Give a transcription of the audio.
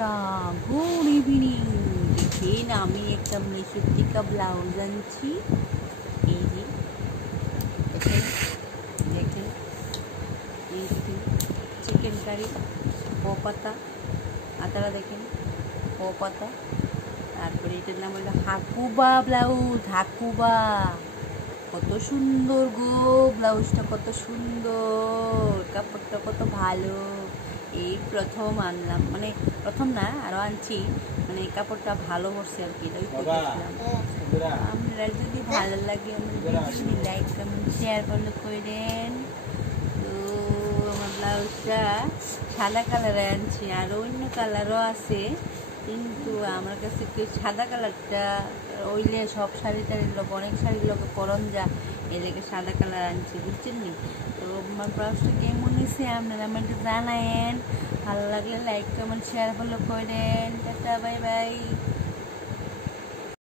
বন্ধুরা, good evening. দেখেন আমি একটা মেসুর ব্লাউজ আনছি। এই যে দেখেন দেখেন এই চিকেন কারি ও পাতা আতারা দেখেন ও পাতা। তারপরে এটার নাম হলো হাকুবা ব্লাউজ। হাকুবা কত সুন্দর গো, ব্লাউজটা কত সুন্দর, কাপড়টা কত ভালো। এই প্রথম আনলাম, মানে প্রথম না আরো আনছি, মানে কাপড়টা ভালো করছে আর কি। আমরা যদি ভালো লাগে আমার লাইক কমেন্ট শেয়ার করলে করেন। তো আমার ব্লাউজটা সাদা কালারে আনছি, আর অন্য কালারও আছে, কিন্তু আমার কাছে কেউ সাদা কালারটা ওইলে সব শাড়ি টাড়ির লোক, অনেক শাড়ির লোক পরন যা, এদিকে সাদা কালার আনছি, বুঝছেন নি? তো আমার ব্লাউজটা কেমন হয়েছে আপনারা আমাকে জানায়েন। ভালো লাগলে লাইক কমেন্ট শেয়ার ফলো করেন। Tata, bye bye.